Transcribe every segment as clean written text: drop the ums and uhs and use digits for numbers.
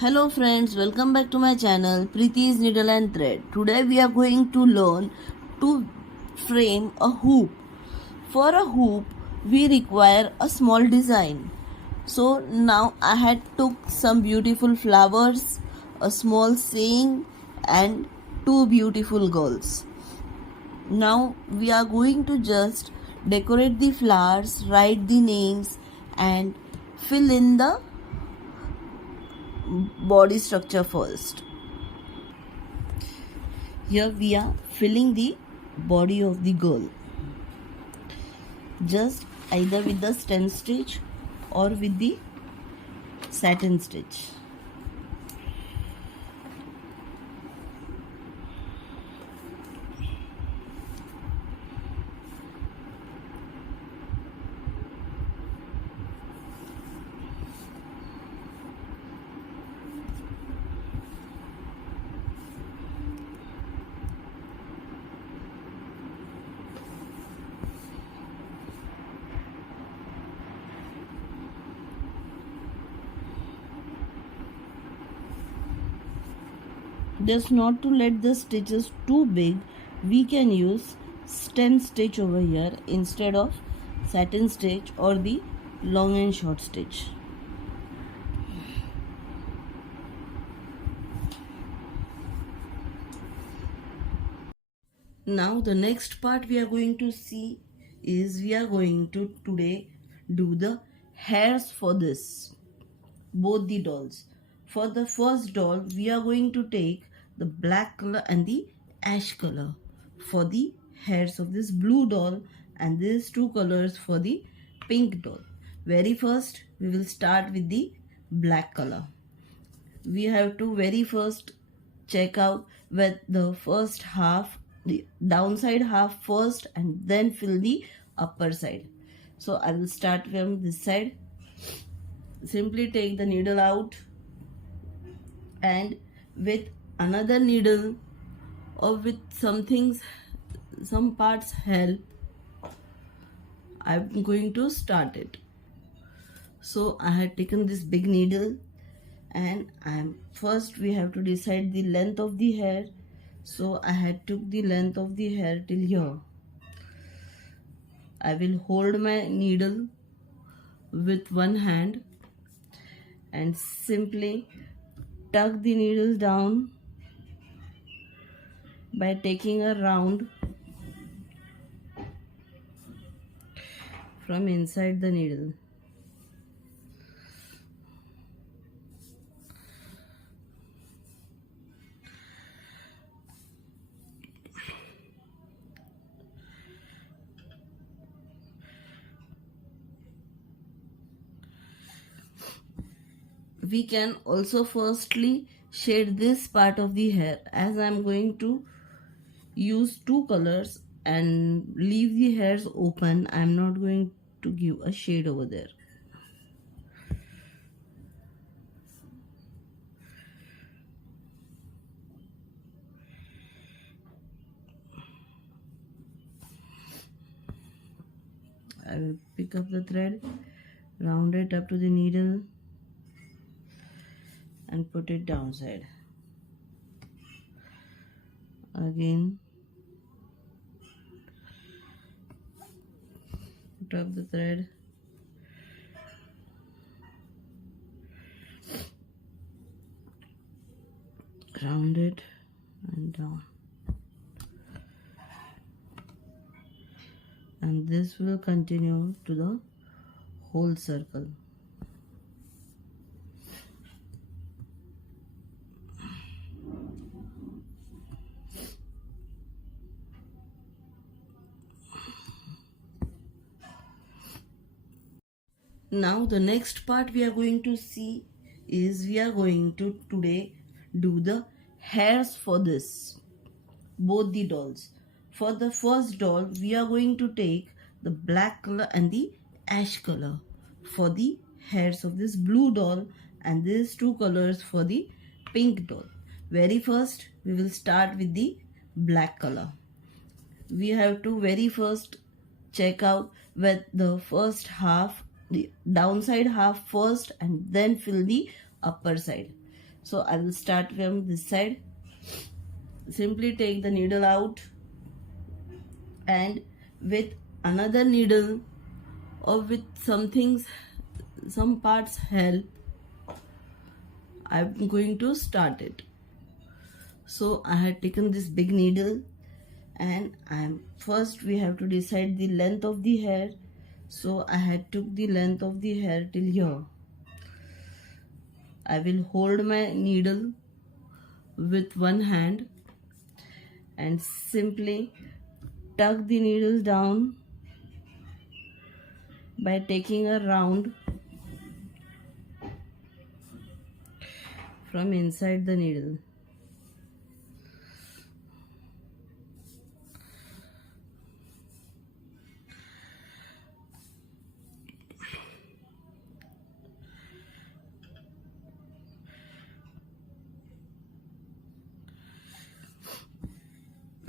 Hello friends, welcome back to my channel Preeti's Needle and Thread. Today we are going to learn to frame a hoop. For a hoop we require a small design. So now I had took some beautiful flowers, a small saying and two beautiful girls. Now we are going to just decorate the flowers, write the names and fill in the body structure first. Here we are filling the body of the girl, just either with the stem stitch or with the satin stitch. Just not to let the stitches too big, we can use stem stitch over here instead of satin stitch or the long and short stitch. Now the next part we are going to see is we are going to today do the hairs for this, both the dolls. For the first doll we are going to take the black color and the ash color for the hairs of this blue doll, and these two colors for the pink doll. Very first we will start with the black color. We have to very first check out with the first half, the downside half first, and then fill the upper side. So I will start from this side. Simply take the needle out and with another needle or with some parts help, I'm going to start it. So I had taken this big needle and first we have to decide the length of the hair. So I had took the length of the hair till here. I will hold my needle with one hand and simply tuck the needle down by taking a round from inside the needle. We can also firstly shade this part of the hair, as I am going to use two colors and leave the hairs open. I am not going to give a shade over there. I will pick up the thread, round it up to the needle and put it downside. Again put up the thread, round it and down, and this will continue to the whole circle. Now the next part we are going to see is we are going to today do the hairs for this, both the dolls. For the first doll we are going to take the black color and the ash color for the hairs of this blue doll, and these two colors for the pink doll. Very first we will start with the black color. We have to very first check out with the first half, the downside half first, and then fill the upper side. So I will start from this side. Simply take the needle out and with another needle or with some parts help, I'm going to start it. So I had taken this big needle and first we have to decide the length of the hair. So I had took the length of the hair till here. I will hold my needle with one hand and simply tuck the needle down by taking a round from inside the needle.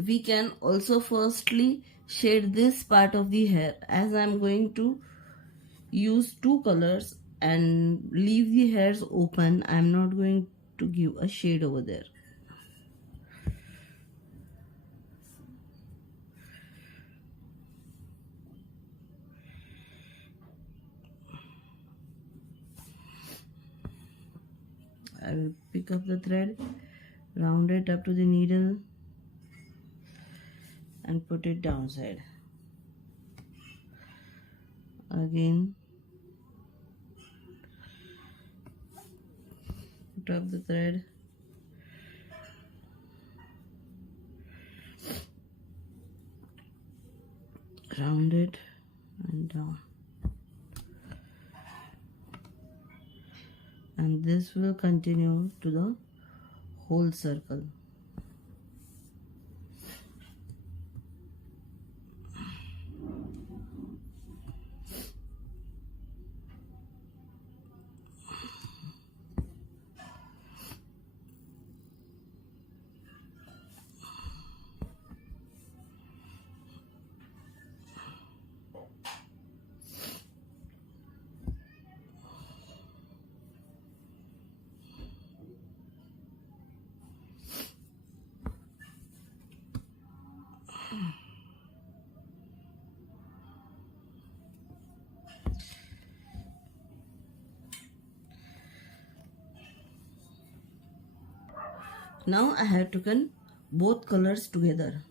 We can also firstly shade this part of the hair, as I'm going to use two colors and leave the hairs open. I'm not going to give a shade over there. I will pick up the thread, round it up to the needle and put it downside. Again, put up the thread, round it and down. And this will continue to the whole circle. Now I have taken both colors together.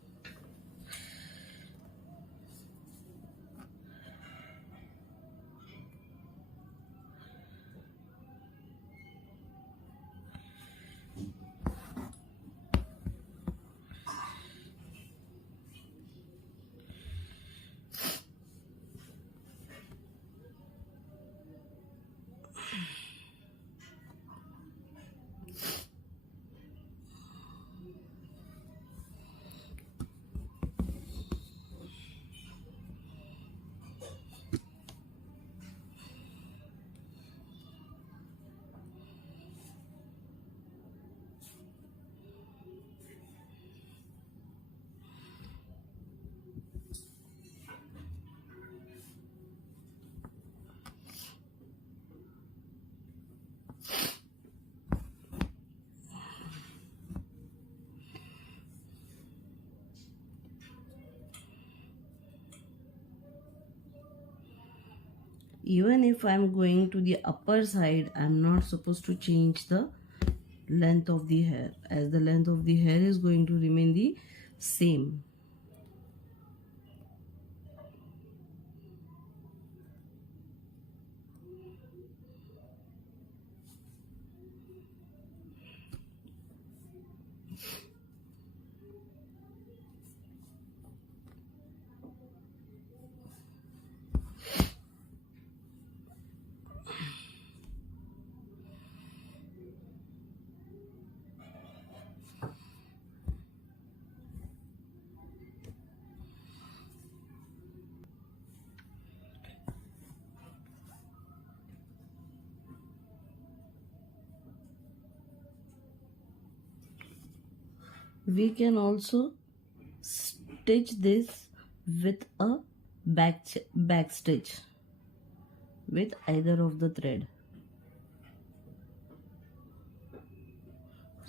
Even if I'm going to the upper side, I'm not supposed to change the length of the hair, as the length of the hair is going to remain the same. We can also stitch this with a back stitch with either of the thread.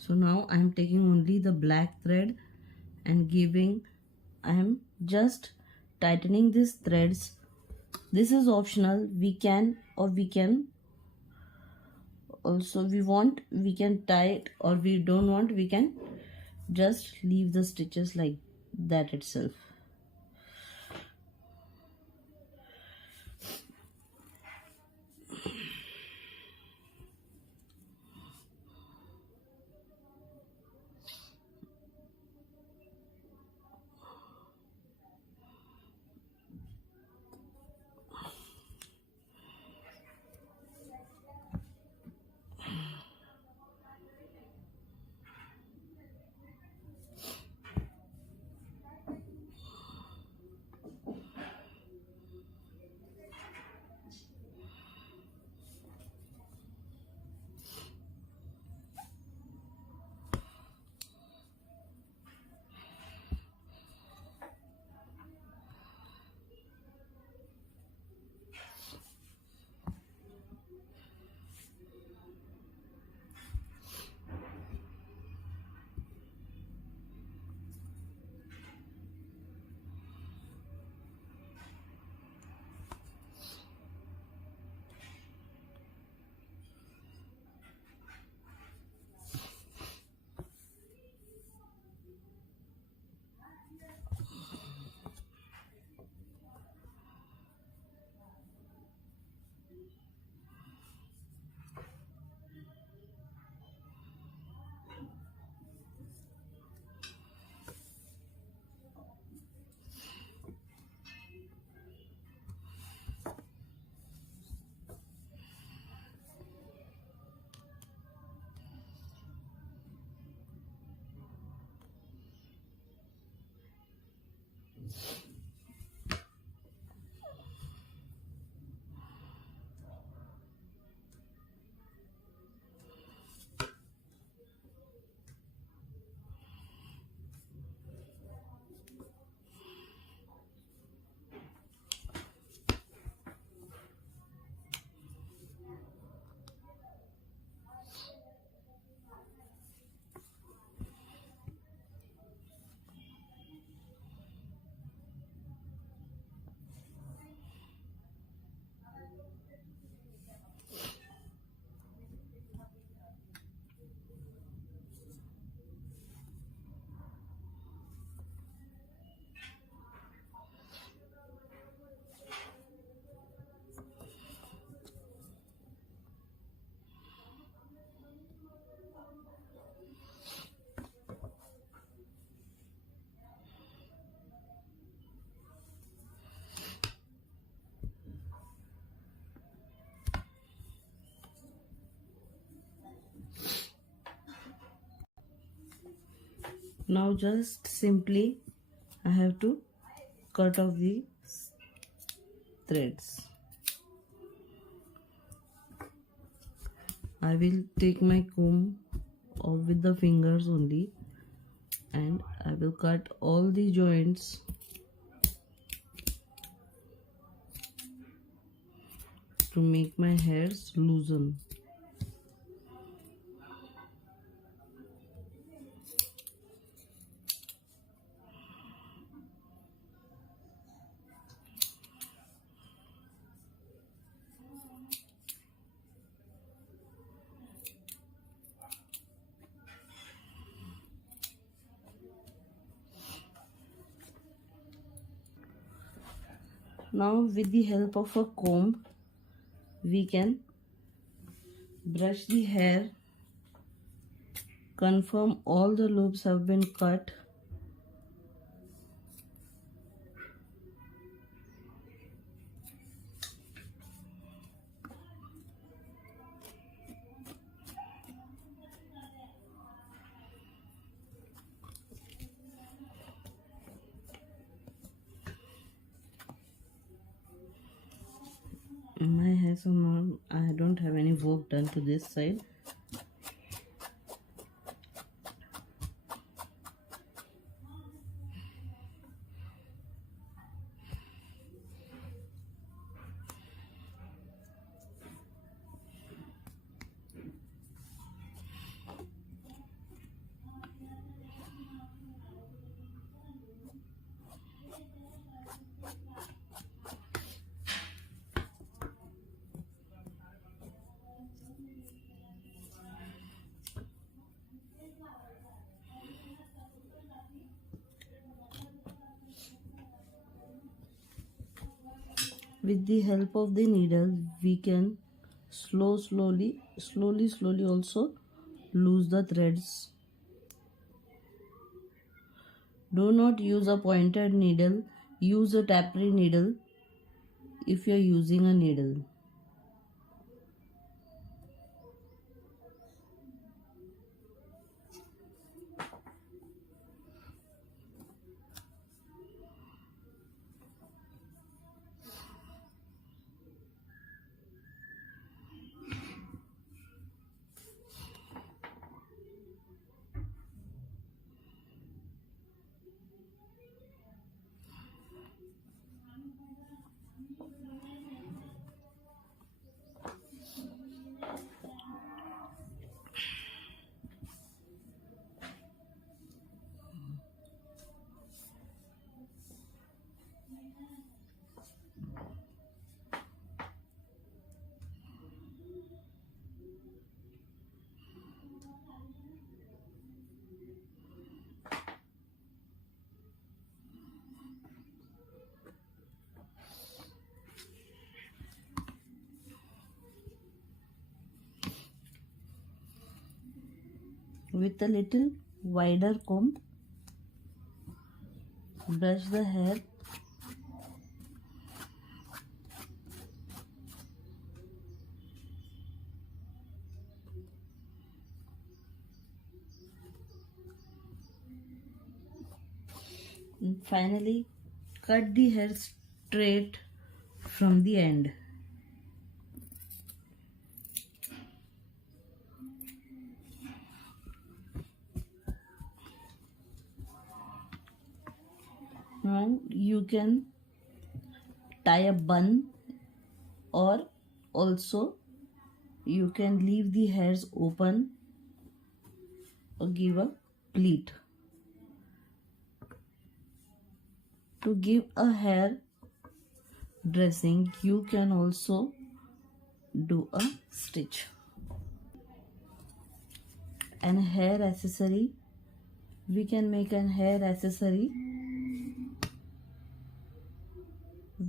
So now I am taking only the black thread and I am just tightening these threads. This is optional. We can also, we can tie it, or we don't want, we can just leave the stitches like that itself. Now just simply I have to cut off the threads. I will take my comb off with the fingers only, and I will cut all the joints to make my hairs loosen. Now with the help of a comb, we can brush the hair, confirm all the loops have been cut. My hair, so now I don't have any work done to this side. With the help of the needle we can slowly also loose the threads. Do not use a pointed needle, use a drapery needle if you are using a needle. With a little wider comb, brush the hair. And finally, cut the hair straight from the end. And you can tie a bun, or also you can leave the hairs open or give a pleat. To give a hair dressing you can also do a stitch. And hair accessory, we can make an hair accessory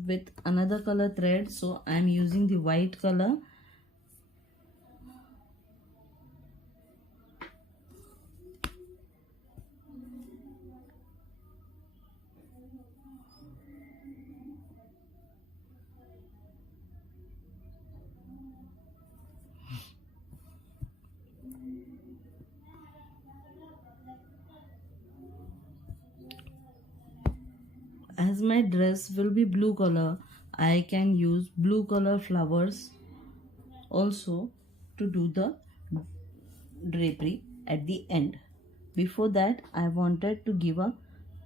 with another color thread, so I am using the white color. As my dress will be blue color, I can use blue color flowers also to do the drapery at the end. Before that I wanted to give a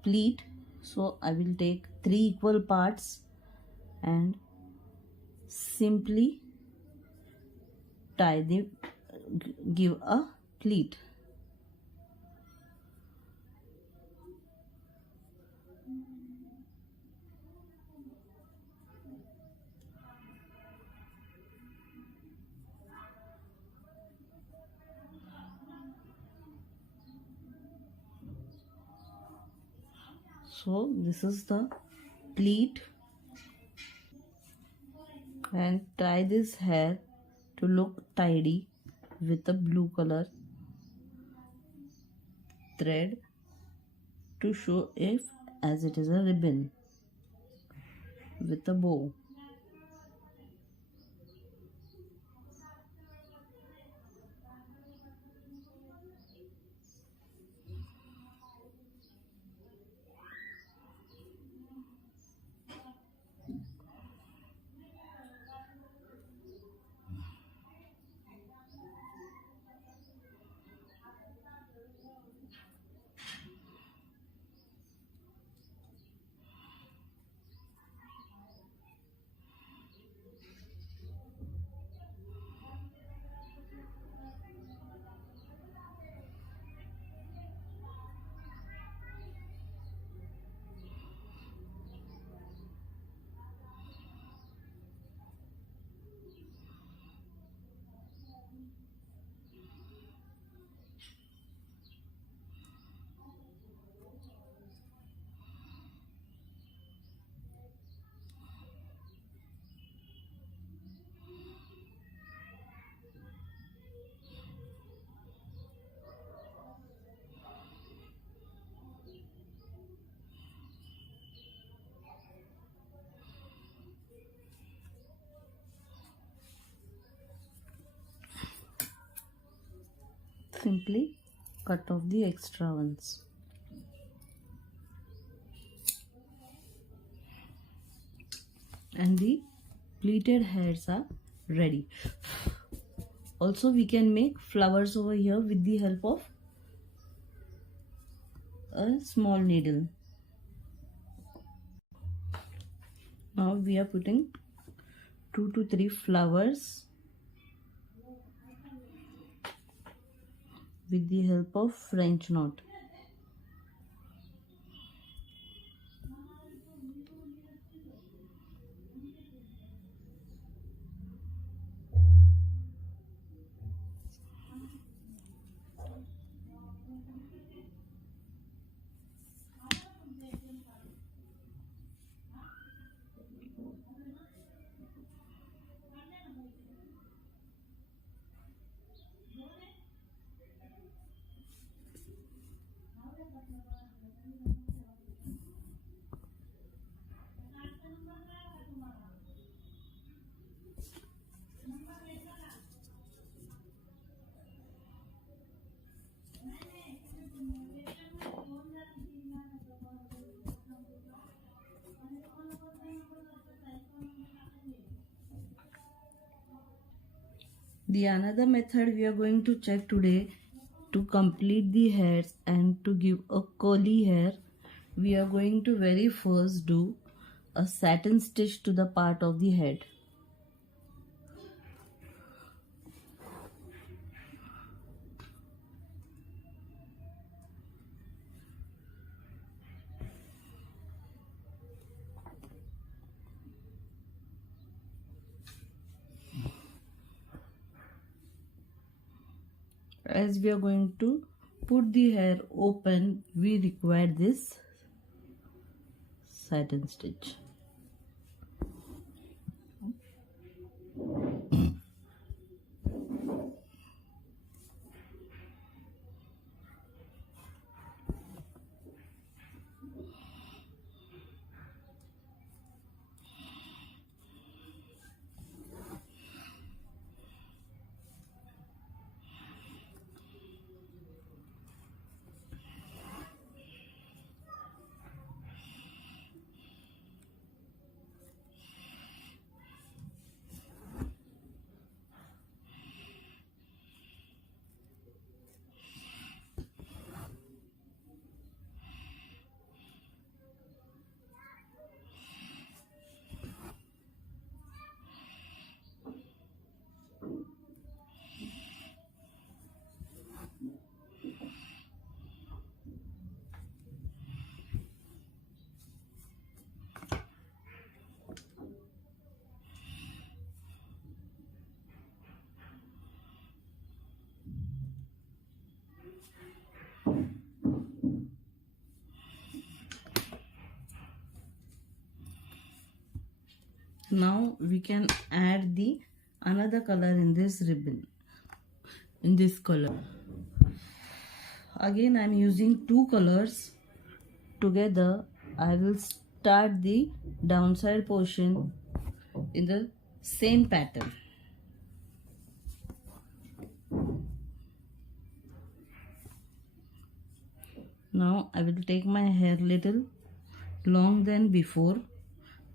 pleat, so I will take 3 equal parts and simply give a pleat. So this is the pleat, and tie this hair to look tidy with a blue color thread to show if as it is a ribbon with a bow. simply cut off the extra ones. And the pleated hairs are ready. Also, we can make flowers over here with the help of a small needle. Now we are putting 2 to 3 flowers with the help of French knot. The another method we are going to check today to complete the hairs and to give a curly hair, we are going to very first do a satin stitch to the part of the head. As we are going to put the hair open, we require this satin stitch. Now we can add the another color in this ribbon, in this color. Again I am using two colors together. I will start the downside portion in the same pattern. Now I will take my hair little long than before,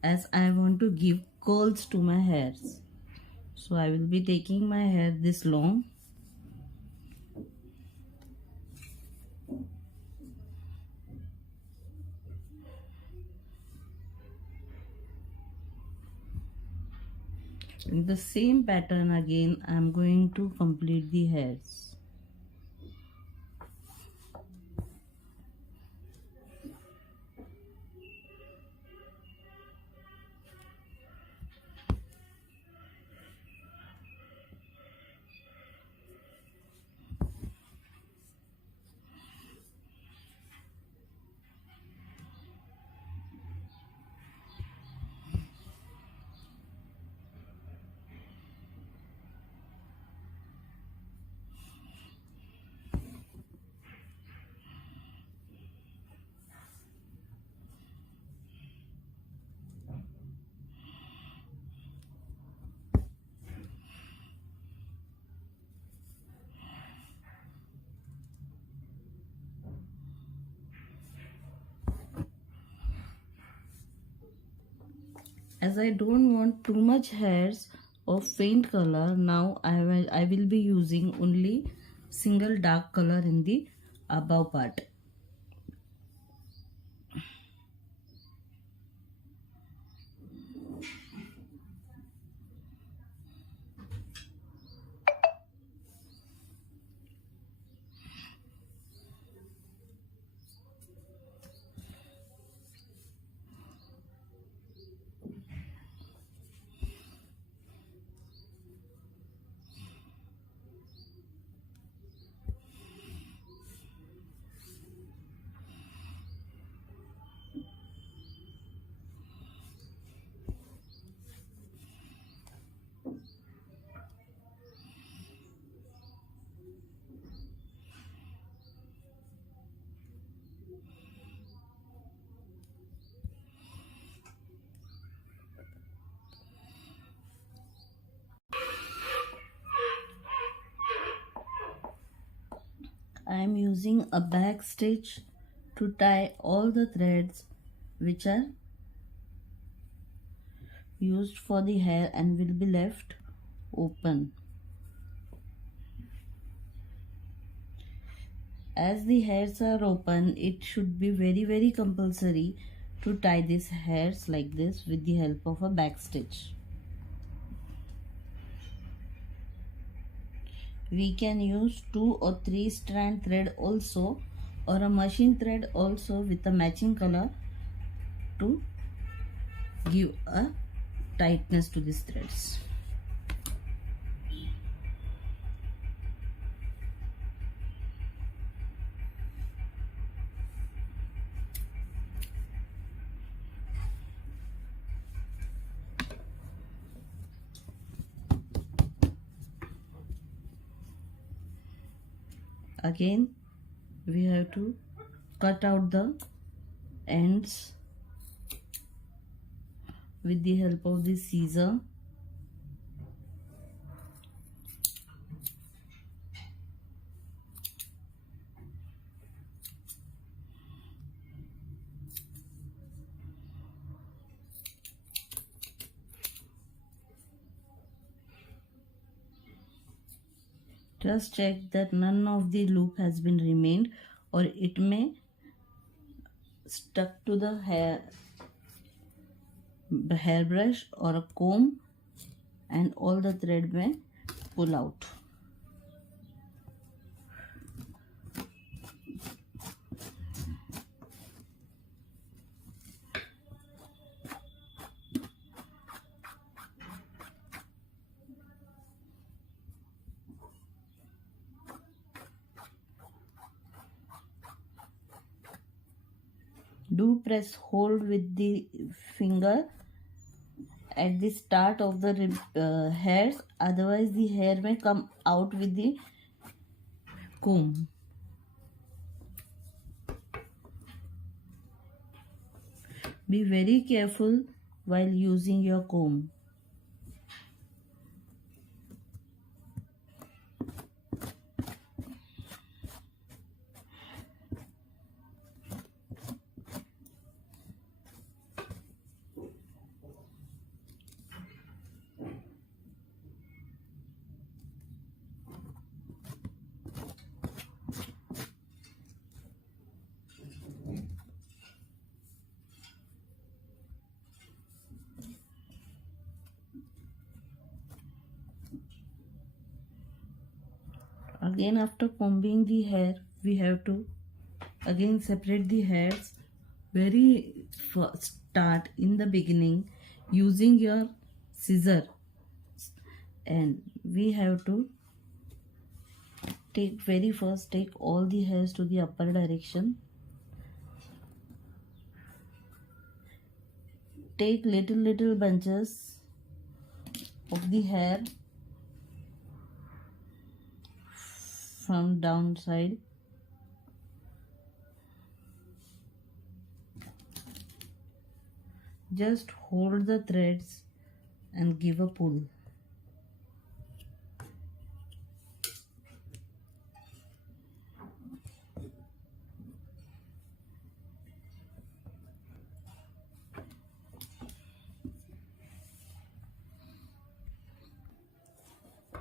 as I want to give curls to my hairs. So I will be taking my hair this long. In the same pattern again I am going to complete the hairs. As I don't want too much hairs of faint color, now I will be using only single dark color in the above part. I am using a back stitch to tie all the threads which are used for the hair and will be left open. As the hairs are open, it should be very compulsory to tie these hairs like this with the help of a back stitch. We can use 2 or 3 strand thread also, or a machine thread also with a matching color to give a tightness to these threads. Again, we have to cut out the ends with the help of the scissor. Just check that none of the loop has been remained, or it may stuck to the hairbrush or a comb, and all the thread may pull out. Do press hold with the finger at the start of the hairs, otherwise the hair may come out with the comb. Be very careful while using your comb. Again, after combing the hair, we have to again separate the hairs very start in the beginning using your scissor, and we have to take all the hairs to the upper direction. Take little bunches of the hair from downside. Just hold the threads and give a pull.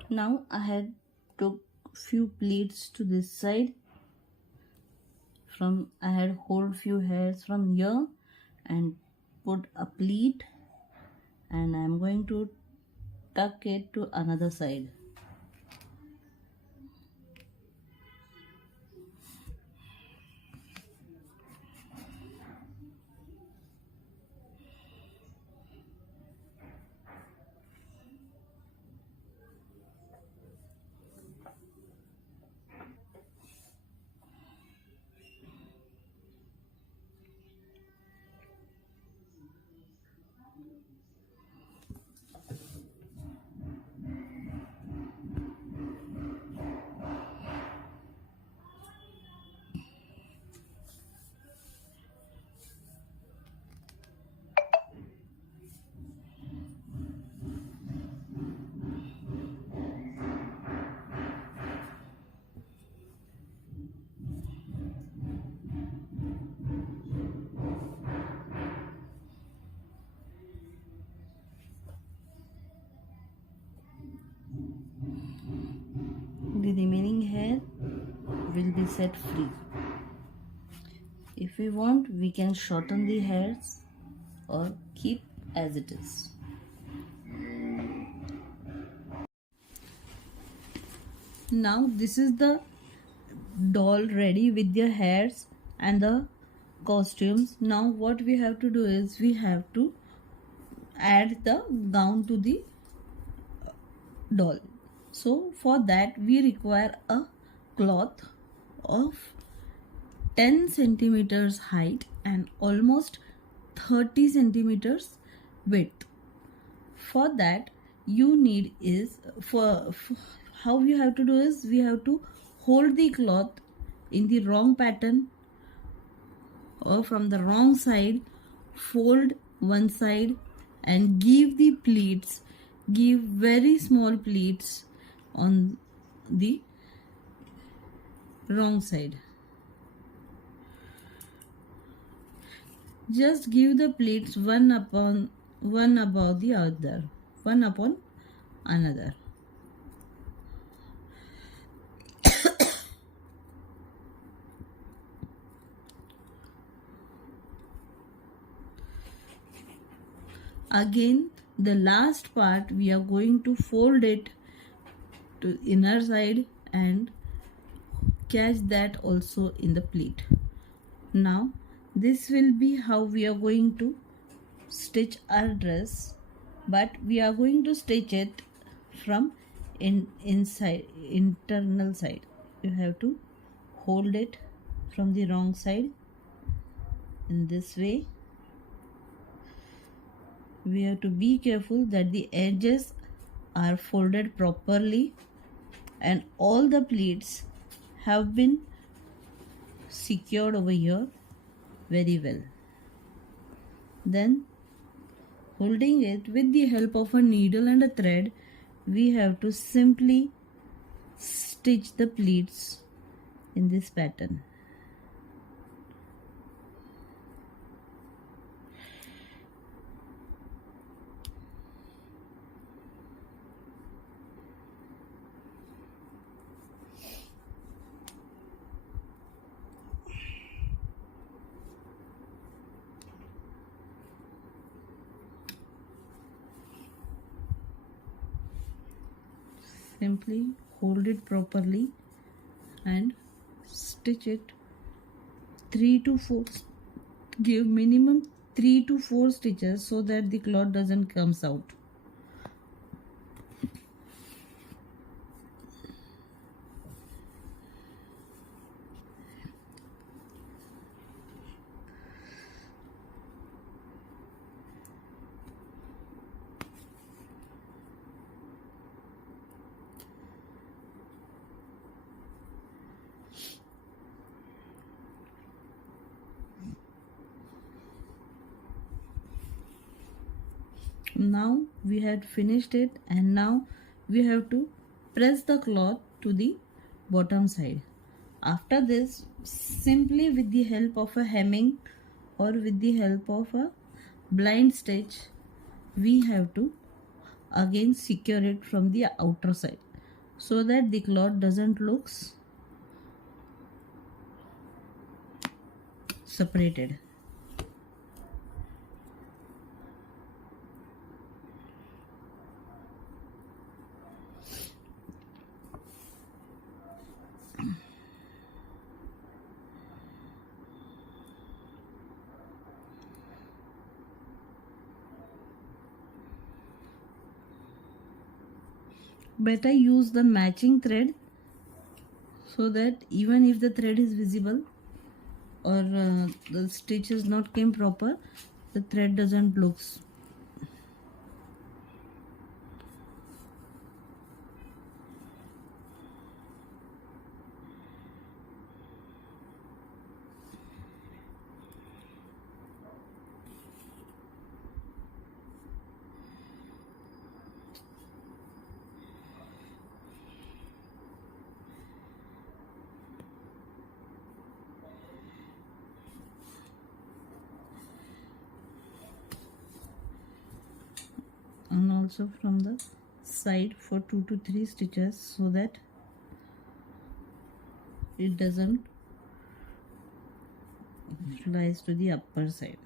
Now I had took few pleats to this side. From I had hold few hairs from here and put a pleat, and I am going to tuck it to another side. The remaining hair will be set free. If we want, we can shorten the hairs or keep as it is. Now this is the doll ready with their hairs and the costumes. Now what we have to do is we have to add the gown to the doll. So for that we require a cloth of 10 centimeters height and almost 30 centimeters width. For that you need is for how you have to do is we have to hold the cloth in the wrong pattern or from the wrong side, fold one side and give the pleats, give very small pleats on the wrong side. Just give the pleats one above the other, one upon another. Again, the last part we are going to fold it to inner side and catch that also in the pleat. Now this will be how we are going to stitch our dress, but we are going to stitch it from inside internal side. You have to hold it from the wrong side in this way. We have to be careful that the edges are folded properly and all the pleats have been secured over here very well. Then holding it with the help of a needle and a thread, we have to simply stitch the pleats in this pattern. Simply hold it properly and stitch it 3 to 4, give minimum 3 to 4 stitches so that the cloth doesn't comes out. Now we had finished it and now we have to press the cloth to the bottom side. After this, simply with the help of a hemming or with the help of a blind stitch, we have to again secure it from the outer side. so that the cloth doesn't look separated. Better use the matching thread so that even if the thread is visible or the stitch is not came proper, the thread doesn't looks. And also from the side for 2 to 3 stitches so that it doesn't flies to the upper side.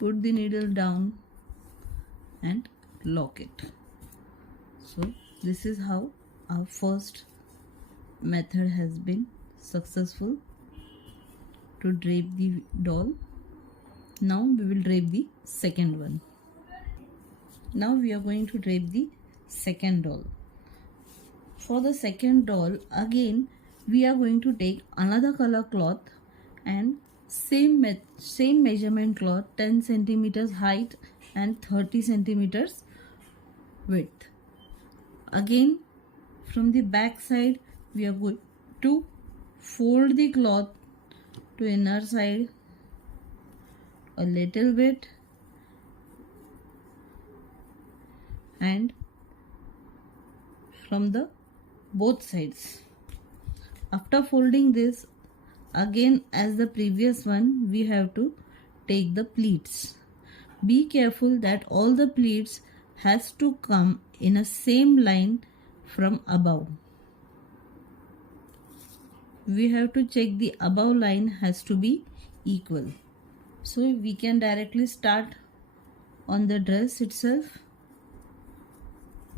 Put the needle down and lock it. So this is how our first method has been successful to drape the doll. Now we will drape the second one. Now we are going to drape the second doll. For the second doll, again we are going to take another color cloth and same measurement cloth, 10 centimeters height and 30 centimeters width. Again from the back side we are going to fold the cloth to inner side a little bit and from the both sides. After folding this, again as the previous one, we have to take the pleats. Be careful that all the pleats has to come in a same line from above. We have to check the above line has to be equal. So we can directly start on the dress itself.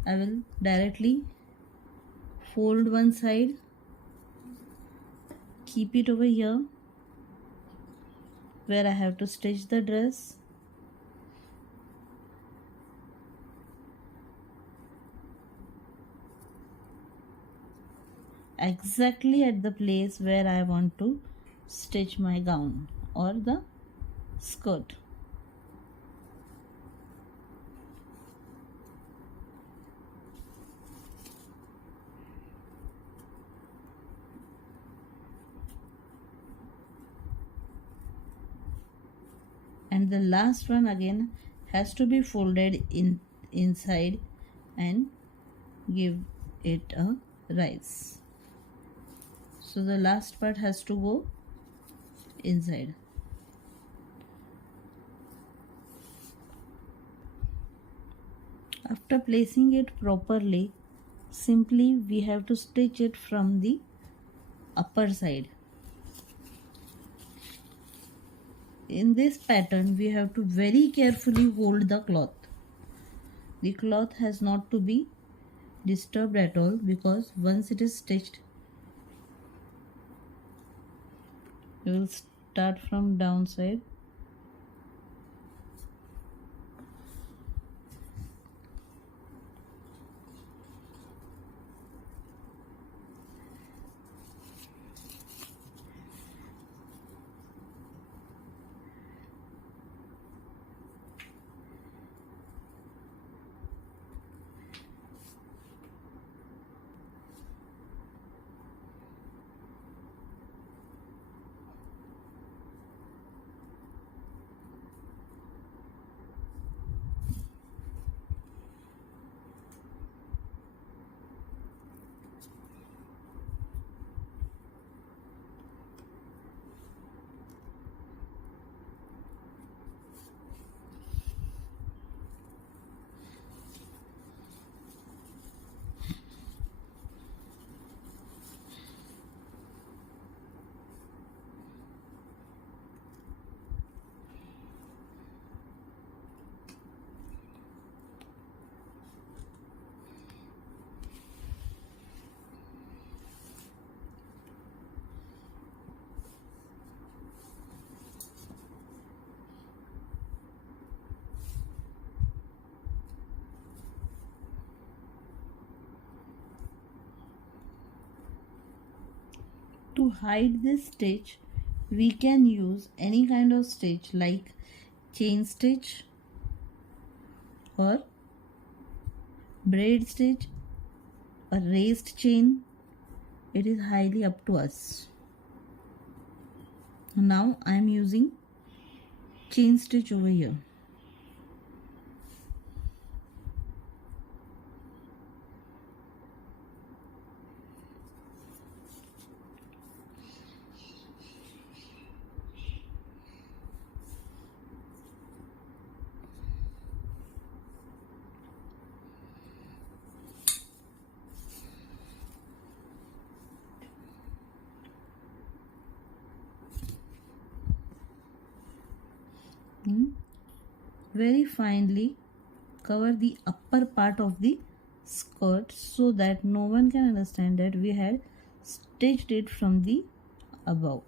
I will directly fold one side, keep it over here where I have to stitch the dress. Exactly at the place where I want to stitch my gown or the skirt. And the last one again has to be folded inside and give it a rise. So the last part has to go inside. After placing it properly, simply we have to stitch it from the upper side. In this pattern, we have to very carefully hold the cloth. The cloth has not to be disturbed at all because once it is stitched, we will start from downside. To hide this stitch, we can use any kind of stitch like chain stitch or braid stitch, a raised chain. It is highly up to us. Now I am using chain stitch over here. Very finely cover the upper part of the skirt so that no one can understand that we had stitched it from the above.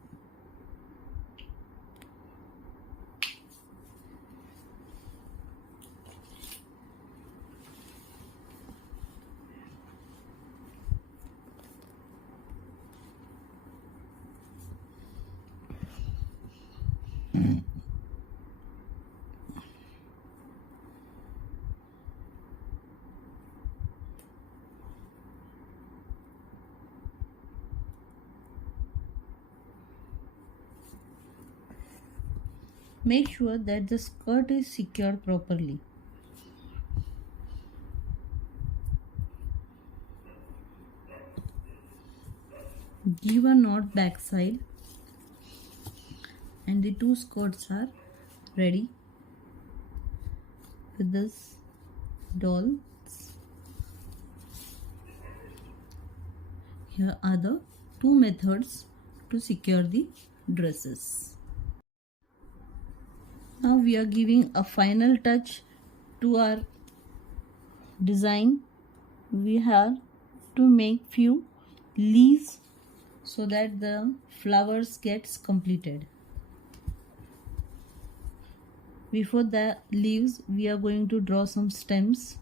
Make sure that the skirt is secured properly. Give a knot backside and the two skirts are ready with this doll. Here are the two methods to secure the dresses. Now we are giving a final touch to our design. We have to make few leaves so that the flowers gets completed. Before the leaves, we are going to draw some stems.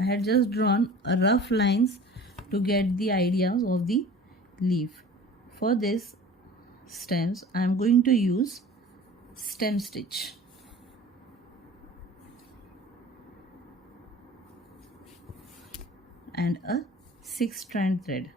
I had just drawn a rough lines to get the ideas of the leaf. For this stems, I am going to use stem stitch. And a 6-strand thread.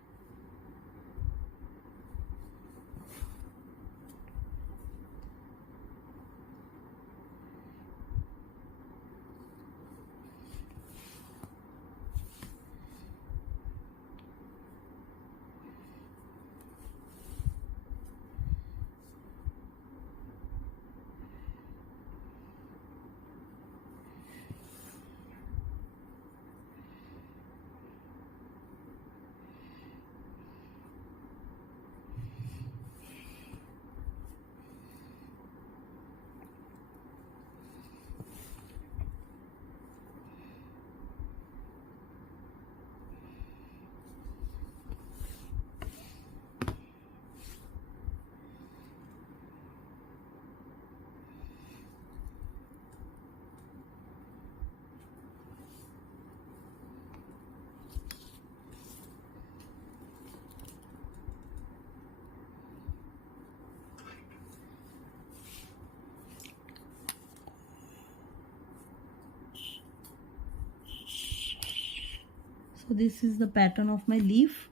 So this is the pattern of my leaf.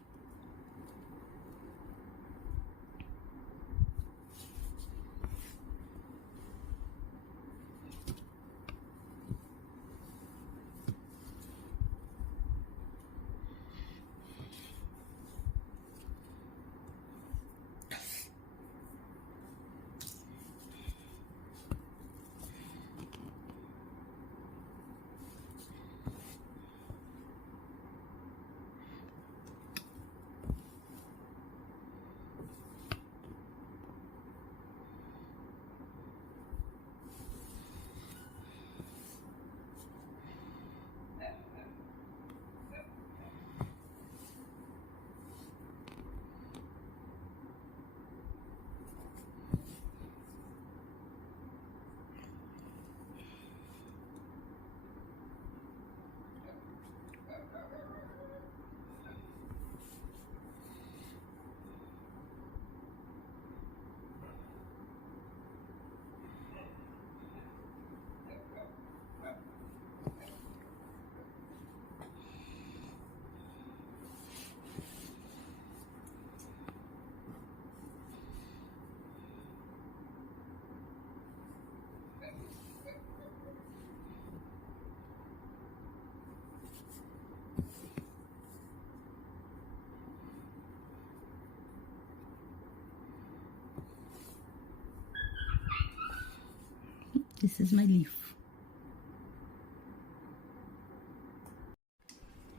This is my leaf.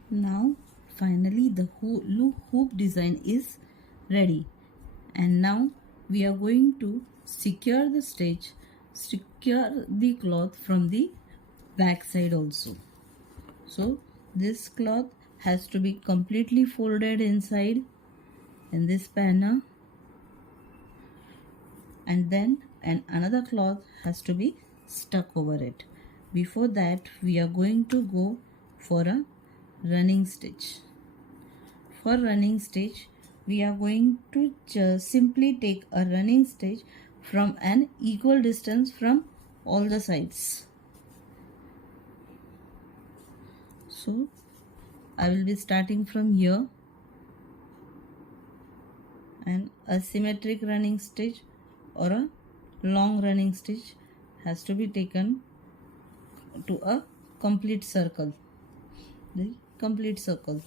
Now finally the hoop design is ready, and now we are going to secure the cloth from the back side also. So this cloth has to be completely folded inside in this panel, and then another cloth has to be stuck over it. Before that, we are going to go for a running stitch. For running stitch, we are going to just simply take a running stitch from an equal distance from all the sides. So I will be starting from here, and a symmetric running stitch or a long running stitch has to be taken to a complete circle, the complete circle.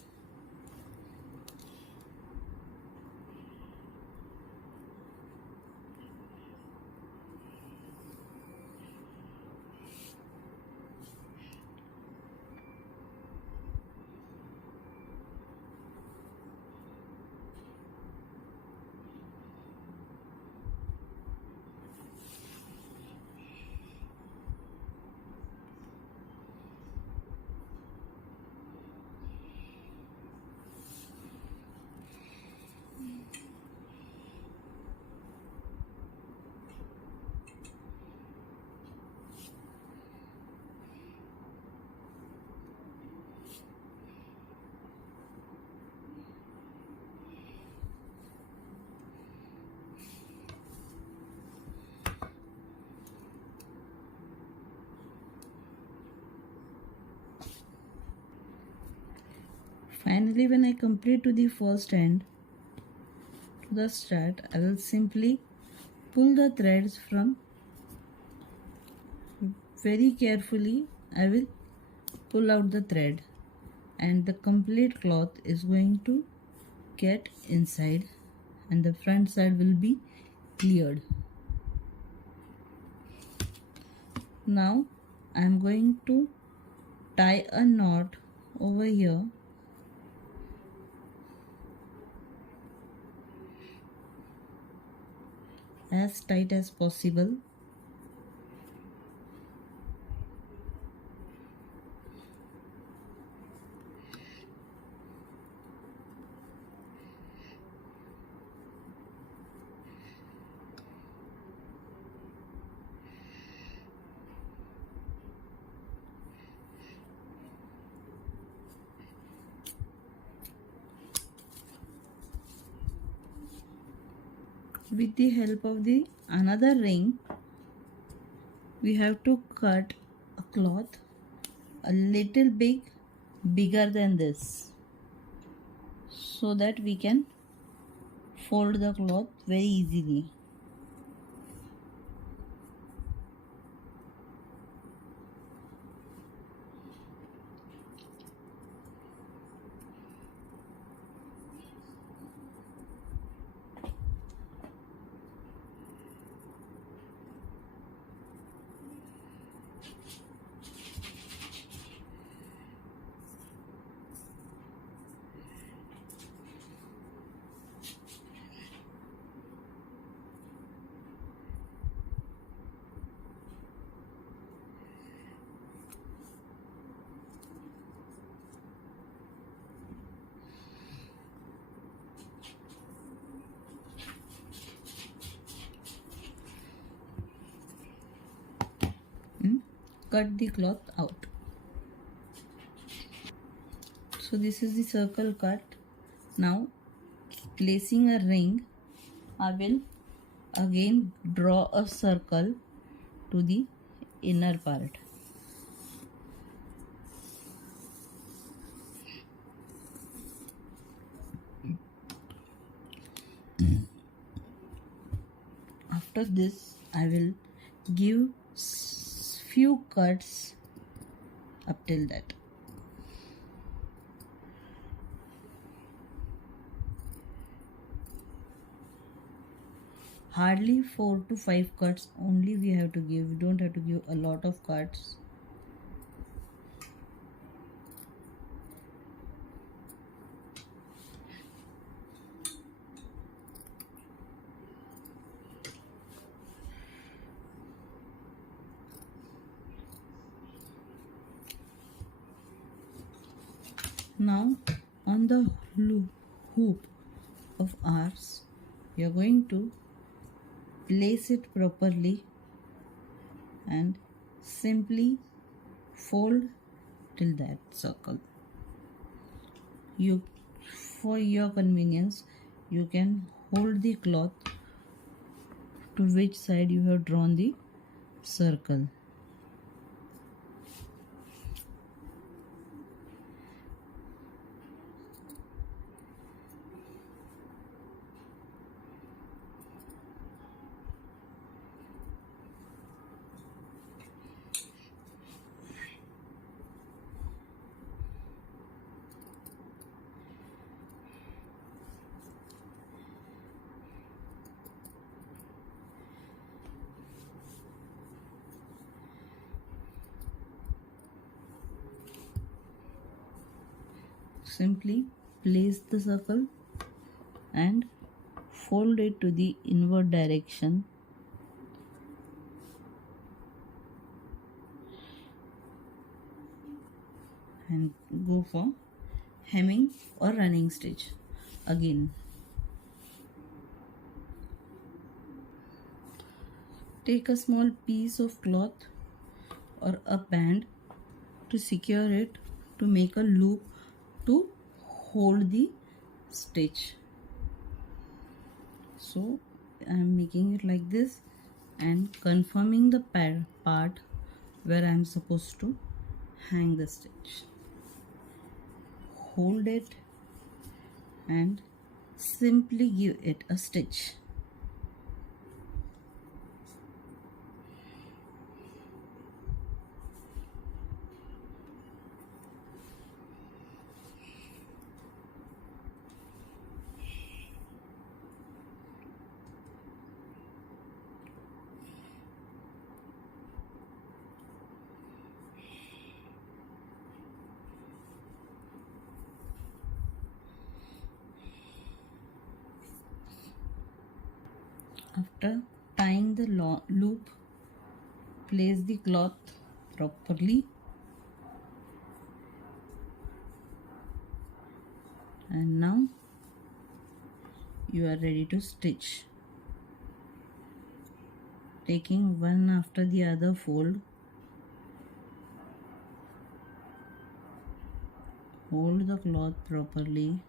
Finally, when I complete to the first end, to the start, I will simply pull the threads from very carefully. I will pull out the thread, and the complete cloth is going to get inside, and the front side will be cleared. Now I am going to tie a knot over here, as tight as possible. With the help of the another ring, we have to cut a cloth a little bigger than this, so that we can fold the cloth very easily. Cut the cloth out. So this is the circle cut. Now, placing a ring, I will again draw a circle to the inner part. After this, I will give few cuts up till that. Hardly 4 to 5 cuts only we have to give. We don't have to give a lot of cuts. Now on the hoop of ours, we are going to place it properly and simply fold till that circle. You, for your convenience, you can hold the cloth to which side you have drawn the circle. Simply place the circle and fold it to the inward direction and go for hemming or running stitch. Again, take a small piece of cloth or a band to secure it, to make a loop to hold the stitch. So I am making it like this and confirming the part where I am supposed to hang the stitch. Hold it and simply give it a stitch. After tying the loop, place the cloth properly and now you are ready to stitch. Taking one after the other fold, hold the cloth properly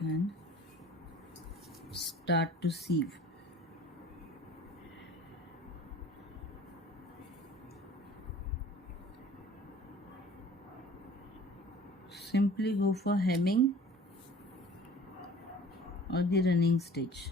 and start to sieve. Simply go for hemming or the running stitch.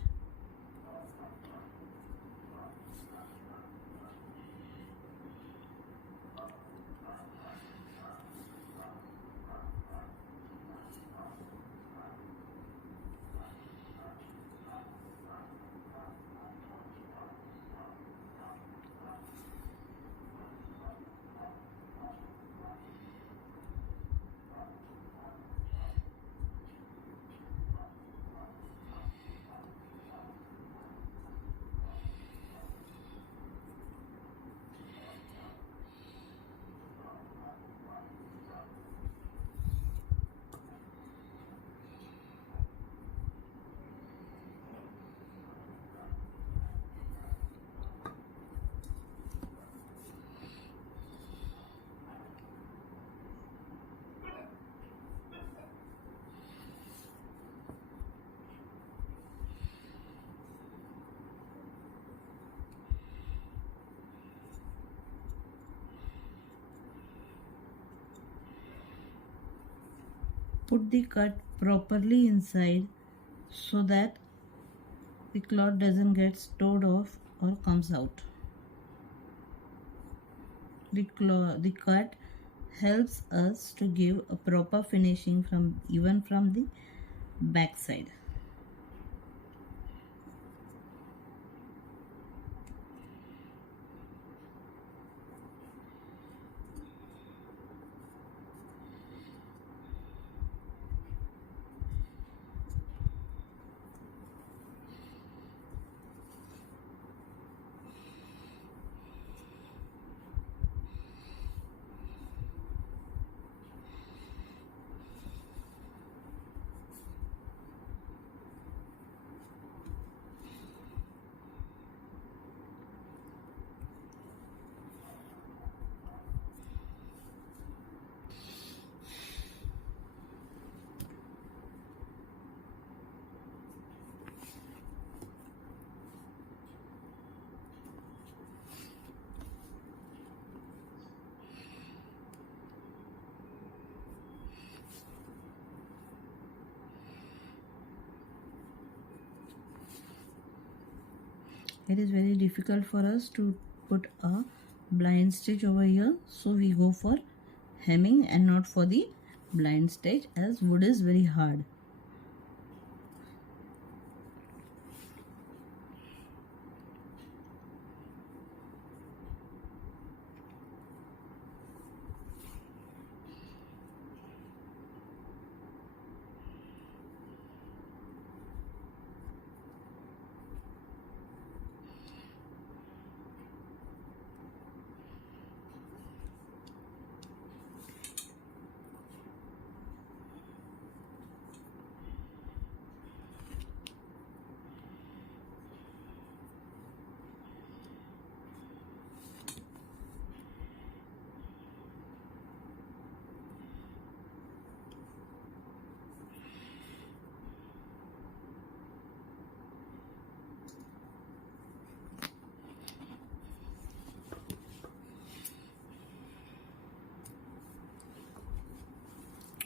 Put the cut properly inside so that the cloth doesn't get stored off or comes out. The cut helps us to give a proper finishing even from the back side. It is very difficult for us to put a blind stitch over here, so we go for hemming and not for the blind stitch, as wood is very hard.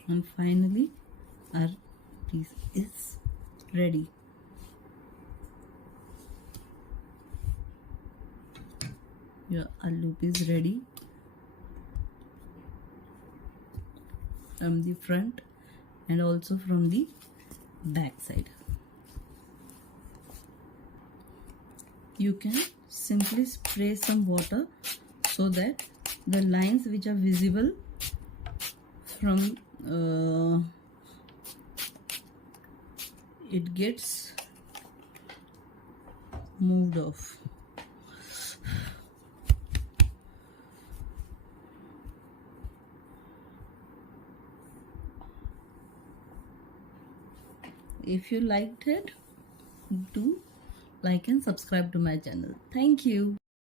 And finally our piece is ready. Your loop is ready from the front and also from the back side. You can simply spray some water so that the lines which are visible from it gets moved off. If you liked it, do like and subscribe to my channel. Thank you.